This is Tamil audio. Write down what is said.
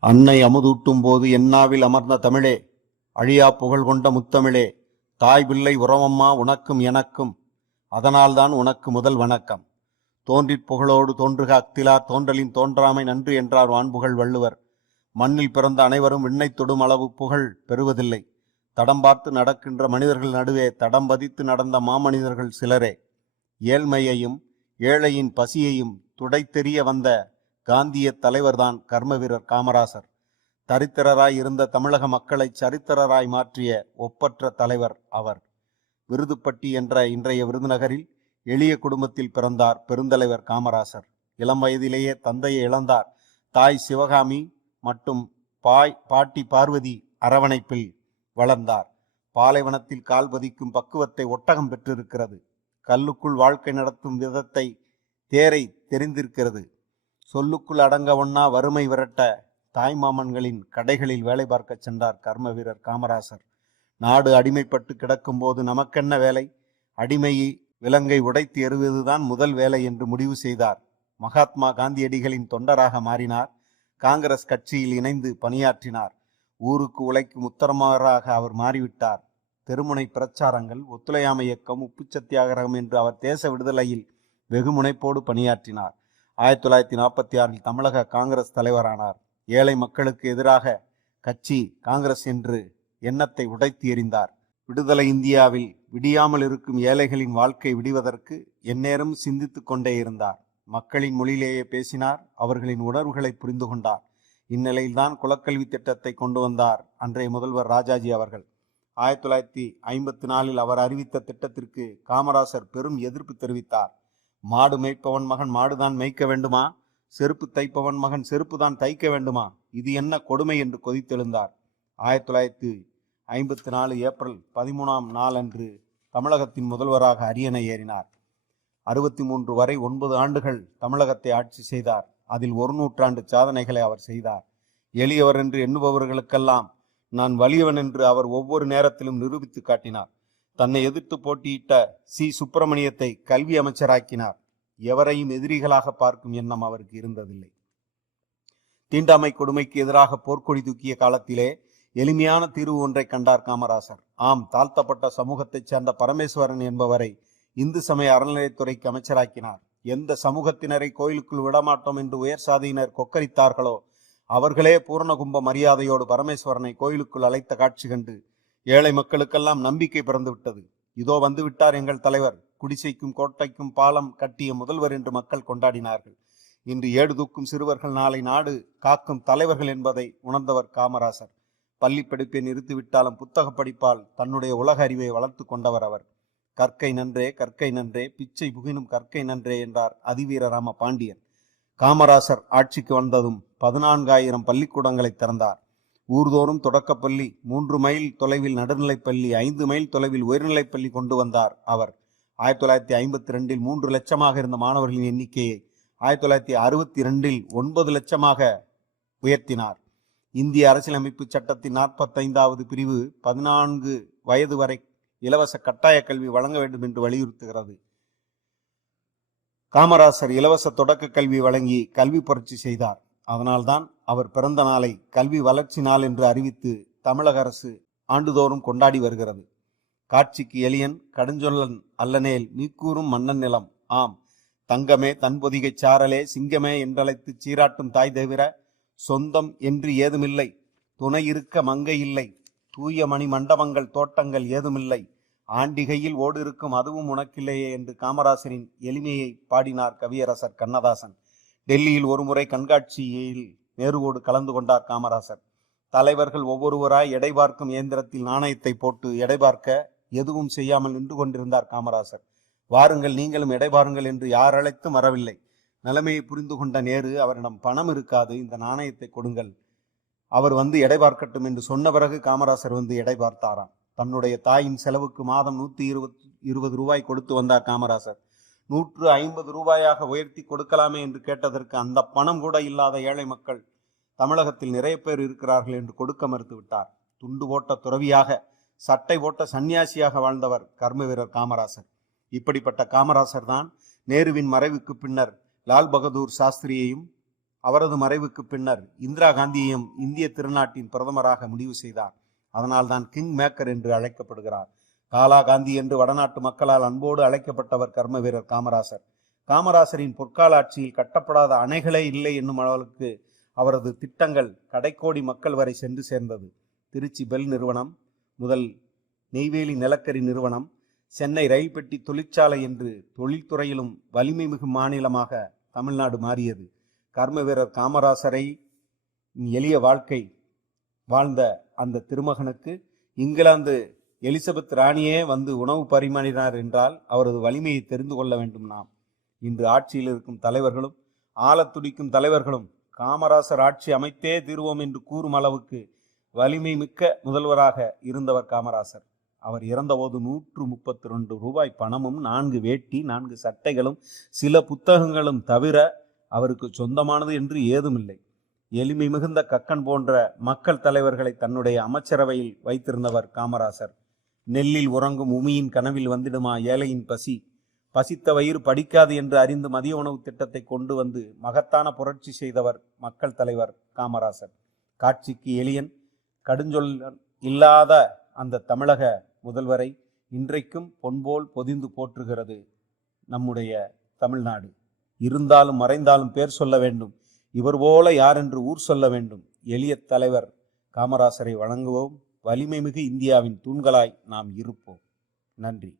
அன்னை அமுதூட்டும் போது என்னாவில் அமர்ந்த தமிழே அழியா புகழ் கொண்ட முத்தமிழே தாய் பிள்ளை உறவம்மா உனக்கும் எனக்கும் அதனால்தான் உனக்கு முதல் வணக்கம். தோன்றிற் புகழோடு தோன்றுக அக்திலார் தோன்றலின் தோன்றாமை நன்று என்றார் வான்புகழ் வள்ளுவர். மண்ணில் பிறந்த அனைவரும் விண்ணை தொடும் அளவு புகழ் பெறுவதில்லை. தடம் பார்த்து நடக்கின்ற மனிதர்கள் நடுவே தடம் பதித்து நடந்த மாமனிதர்கள் சிலரே. ஏழ்மையையும் ஏழையின் பசியையும் துடைத்தெறிய வந்த காந்திய தலைவர்தான் கர்ம வீரர் காமராசர். தரித்திரராய் இருந்த தமிழக மக்களை சரித்திரராய் மாற்றிய ஒப்பற்ற தலைவர் அவர். விருதுப்பட்டி என்ற இன்றைய விருதுநகரில் எளிய குடும்பத்தில் பிறந்தார் பெருந்தலைவர் காமராசர். இளம் வயதிலேயே தந்தையை இழந்தார். தாய் சிவகாமி மற்றும் பாய் பாட்டி பார்வதி அரவணைப்பில் வளர்ந்தார். பாலைவனத்தில் கால் பதிக்கும் பக்குவத்தை ஒட்டகம் பெற்றிருக்கிறது. கல்லுக்குள் வாழ்க்கை நடத்தும் விதத்தை தேரை தெரிந்திருக்கிறது. சொல்லுக்குள் அடங்க ஒன்னா வறுமை விரட்ட தாய்மாமன்களின் கடைகளில் வேலை பார்க்கச் சென்றார் கர்ம வீரர் காமராசர். நாடு அடிமைப்பட்டு கிடக்கும்போது நமக்கென்ன வேலை? அடிமையை விலங்கை உடைத்து எறுவதுதான் முதல் வேலை என்று முடிவு செய்தார். மகாத்மா காந்தியடிகளின் தொண்டராக மாறினார். காங்கிரஸ் கட்சியில் இணைந்து பணியாற்றினார். ஊருக்கு உழைக்கும் உத்தரமாராக அவர் மாறிவிட்டார். தெருமுனை பிரச்சாரங்கள் ஒத்துழையாமை இயக்கம் உப்பு சத்தியாகிரகம் என்று அவர் தேச விடுதலையில் வெகு முனைப்போடு பணியாற்றினார். ஆயிரத்தி தொள்ளாயிரத்தி நாற்பத்தி ஆறில் தமிழக காங்கிரஸ் தலைவரானார். ஏழை மக்களுக்கு எதிராக கட்சி காங்கிரஸ் என்று எண்ணத்தை உடைத்து எறிந்தார். விடுதலை இந்தியாவில் விடியாமல் இருக்கும் ஏழைகளின் வாழ்க்கை விடிவதற்கு எந்நேரம் சிந்தித்து கொண்டே இருந்தார். மக்களின் மொழியிலேயே பேசினார் அவர்களின் உணர்வுகளை புரிந்து கொண்டார். இந்நிலையில்தான் குலக்கல்வி திட்டத்தை கொண்டு வந்தார் அன்றைய முதல்வர் ராஜாஜி அவர்கள். ஆயிரத்தி தொள்ளாயிரத்தி ஐம்பத்தி நாலில் அவர் அறிவித்த திட்டத்திற்கு காமராசர் பெரும் எதிர்ப்பு தெரிவித்தார். மாடு மேய்ப்பவன் மகன் மாடுதான் மேய்க்க வேண்டுமா? செருப்பு தைப்பவன் மகன் செருப்பு தான் தைக்க வேண்டுமா? இது என்ன கொடுமை என்று கொதித்தெழுந்தார். ஆயிரத்தி தொள்ளாயிரத்தி ஐம்பத்தி நாலு ஏப்ரல் பதிமூணாம் நாளன்று தமிழகத்தின் முதல்வராக அரியணை ஏறினார். அறுபத்தி மூன்று வரை ஒன்பது ஆண்டுகள் தமிழகத்தை ஆட்சி செய்தார். அதில் ஒரு நூற்றாண்டு சாதனைகளை அவர் செய்தார். எளியவர் என்று எண்ணுபவர்களுக்கெல்லாம் நான் வலியவன் என்று அவர் ஒவ்வொரு நேரத்திலும் நிரூபித்து காட்டினார். தன்னை எதிர்த்து போட்டியிட்ட சி. சுப்பிரமணியத்தை கல்வி அமைச்சராக்கினார். எவரையும் எதிரிகளாக பார்க்கும் எண்ணம் அவருக்கு இருந்ததில்லை. தீண்டாமை கொடுமைக்கு எதிராக போர்க்கொடி தூக்கிய காலத்திலே எளிமையான தீர்வு ஒன்றை கண்டார் காமராசர். ஆம் தாழ்த்தப்பட்ட சமூகத்தைச் சேர்ந்த பரமேஸ்வரன் என்பவரை இந்து சமய அறநிலையத்துறைக்கு அமைச்சராக்கினார். எந்த சமூகத்தினரை கோயிலுக்குள் விடமாட்டோம் என்று உயர் சாதியினர் கொக்கரித்தார்களோ அவர்களே பூரணகும்ப மரியாதையோடு பரமேஸ்வரனை கோயிலுக்குள் அழைத்த காட்சி கண்டு ஏழை மக்களுக்கெல்லாம் நம்பிக்கை பிறந்து விட்டது இதோ வந்து விட்டார் எங்கள் தலைவர். குடிசைக்கும் கோட்டைக்கும் பாலம் கட்டிய முதல்வர் என்று மக்கள் கொண்டாடினார்கள். இன்று ஏடு தூக்கும் சிறுவர்கள் நாளை நாடு காக்கும் தலைவர்கள் என்பதை உணர்ந்தவர் காமராசர். பள்ளி படிப்பை நிறுத்திவிட்டாலும் புத்தக படிப்பால் தன்னுடைய உலக அறிவை வளர்த்து கொண்டவர் அவர். கற்கை நன்றே கற்கை நன்றே பிச்சை புகினும் கற்கை நன்றே என்றார் அதிவீரராம பாண்டியன். காமராசர் ஆட்சிக்கு வந்ததும் பதினான்காயிரம் பள்ளிக்கூடங்களை திறந்தார். ஊர்தோறும் தொடக்கப்பள்ளி மூன்று மைல் தொலைவில் நடுநிலைப்பள்ளி ஐந்து மைல் தொலைவில் உயர்நிலைப்பள்ளி கொண்டு வந்தார் அவர். ஆயிரத்தி தொள்ளாயிரத்தி ஐம்பத்தி ரெண்டில் மூன்று லட்சமாக இருந்த மாணவர்களின் எண்ணிக்கையை ஆயிரத்தி தொள்ளாயிரத்தி அறுபத்தி ரெண்டில் ஒன்பது லட்சமாக உயர்த்தினார். இந்திய அரசியலமைப்பு சட்டத்தின் நாற்பத்தைந்தாவது பிரிவு பதினான்கு வயது வரை இலவச கட்டாய கல்வி வழங்க வேண்டும் என்று வலியுறுத்துகிறது. காமராசர் இலவச தொடக்க கல்வி வழங்கி கல்வி புரட்சி செய்தார். அதனால்தான் அவர் பிறந்த நாளை கல்வி வளர்ச்சி நாள் என்று அறிவித்து தமிழக அரசு ஆண்டுதோறும் கொண்டாடி வருகிறது. காட்சிக்கு எளியன் கடுஞ்சொல்லன் அல்லனேல் மீக்கூறும் மன்னன் நிலம். ஆம் தங்கமே தன்பொதிகை சாரலே சிங்கமே என்றழைத்து சீராட்டும் தாய் தவிர சொந்தம் என்று ஏதுமில்லை. துணை இருக்க மங்கை இல்லை. தூய மணி மண்டபங்கள் தோட்டங்கள் ஏதுமில்லை. ஆண்டிகையில் ஓடு இருக்கும் அதுவும் உனக்கில்லையே என்று காமராசரின் எளிமையை பாடினார் கவியரசர் கண்ணதாசன். டெல்லியில் ஒருமுறை கண்காட்சியில் நேருவோடு கலந்து கொண்டார் காமராசர். தலைவர்கள் ஒவ்வொருவராய் எடை பார்க்கும் இயந்திரத்தில் நாணயத்தை போட்டு எடை பார்க்க எதுவும் செய்யாமல் நின்று கொண்டிருந்தார் காமராசர். வாருங்கள் நீங்களும் எடை பாருங்கள் என்று யார் அழைத்தும் வரவில்லை. நிலைமையை புரிந்து கொண்ட நேரு அவரிடம் பணம் இருக்காது இந்த நாணயத்தை கொடுங்கள். அவர் வந்து எடை பார்க்கட்டும் என்று சொன்ன பிறகு காமராசர் வந்து எடை பார்த்தாராம். தன்னுடைய தாயின் செலவுக்கு மாதம் நூற்றி இருபத்தி இருபது ரூபாய் கொடுத்து வந்தார் காமராசர். நூற்று ஐம்பது ரூபாயாக உயர்த்தி கொடுக்கலாமே என்று கேட்டதற்கு அந்த பணம் கூட இல்லாத ஏழை மக்கள் தமிழகத்தில் நிறைய பேர் இருக்கிறார்கள் என்று கொடுக்க மறுத்து விட்டார். துண்டு போட்ட துறவியாக சட்டை போட்ட சன்னியாசியாக வாழ்ந்தவர் கர்ம வீரர் காமராசர். இப்படிப்பட்ட காமராசர் தான் நேருவின் மறைவுக்கு பின்னர் லால் பகதூர் சாஸ்திரியையும் அவரது மறைவுக்கு பின்னர் இந்திரா காந்தியையும் இந்திய திருநாட்டின் பிரதமராக முடிவு செய்தார். அதனால்தான் கிங் மேக்கர் என்று அழைக்கப்படுகிறார். காலா காந்தி என்று வடநாட்டு மக்களால் அன்போடு அழைக்கப்பட்டவர் கர்ம வீரர் காமராசர். காமராசரின் பொற்கால ஆட்சியில் கட்டப்படாத அணைகளே இல்லை என்னும் அளவுக்கு அவரது திட்டங்கள் கடைக்கோடி மக்கள் வரை சென்று சேர்ந்தது. திருச்சி பெல் நிறுவனம் முதல் நெய்வேலி நிலக்கரி நிறுவனம் சென்னை ரயில் பெட்டி தொழிற்சாலை என்று தொழில்துறையிலும் வலிமை மிகு மாநிலமாக தமிழ்நாடு மாறியது. கர்ம வீரர் காமராசரை எளிய வாழ்க்கை வாழ்ந்த அந்த திருமகனுக்கு இங்கிலாந்து எலிசபெத் ராணியே வந்து உணவு பரிமாறினார் என்றால் அவரது வலிமையை தெரிந்து கொள்ள வேண்டும் நாம். இன்று ஆட்சியில் இருக்கும் தலைவர்களும் ஆலத்துடிக்கும் தலைவர்களும் காமராசர் ஆட்சி அமைத்தே தீர்வோம் என்று கூறும் அளவுக்கு வலிமை மிக்க முதல்வராக இருந்தவர் காமராசர். அவர் இறந்தபோது நூற்று முப்பத்தி ரெண்டு ரூபாய் பணமும் நான்கு வேட்டி நான்கு சட்டைகளும் சில புத்தகங்களும் தவிர அவருக்கு சொந்தமானது என்று ஏதுமில்லை. எளிமை மிகுந்த கக்கன் போன்ற மக்கள் தலைவர்களை தன்னுடைய அமைச்சரவையில் வைத்திருந்தவர் காமராசர். நெல்லில் உறங்கும் உமியின் கனவில் வந்திடுமா ஏழையின் பசி? பசித்த வயிறு படிக்காது என்று அறிந்து மதிய உணவு திட்டத்தை கொண்டு வந்து மகத்தான புரட்சி செய்தவர் மக்கள் தலைவர் காமராசர். காட்சிக்கு எளியன் கடுஞ்சொல் இல்லாத அந்த தமிழக முதல்வரை இன்றைக்கும் பொன்போல் பொதிந்து போற்றுகிறது நம்முடைய தமிழ்நாடு. இருந்தாலும் மறைந்தாலும் பேர் சொல்ல வேண்டும். இவர் போல யார் என்று ஊர் சொல்ல வேண்டும். எளிய தலைவர் காமராசரை வழங்குவோம் வலிமை மிகு இந்தியாவின் தூண்களாய் நாம் இருப்போம். நன்றி.